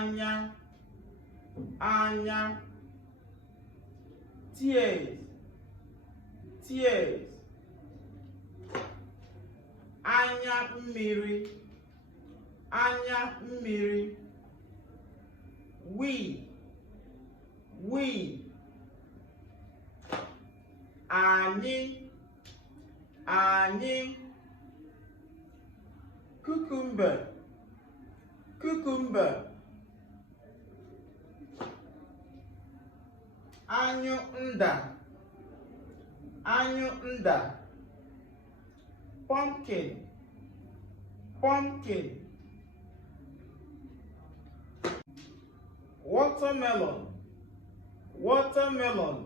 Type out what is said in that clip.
anya, anya. Tears, tears. Anya mmiri, anya mmiri. We, we. Anyị, anyị. Cucumber, cucumber. Anyụ nda, anyụ nda. Pumpkin, pumpkin. Watermelon, watermelon.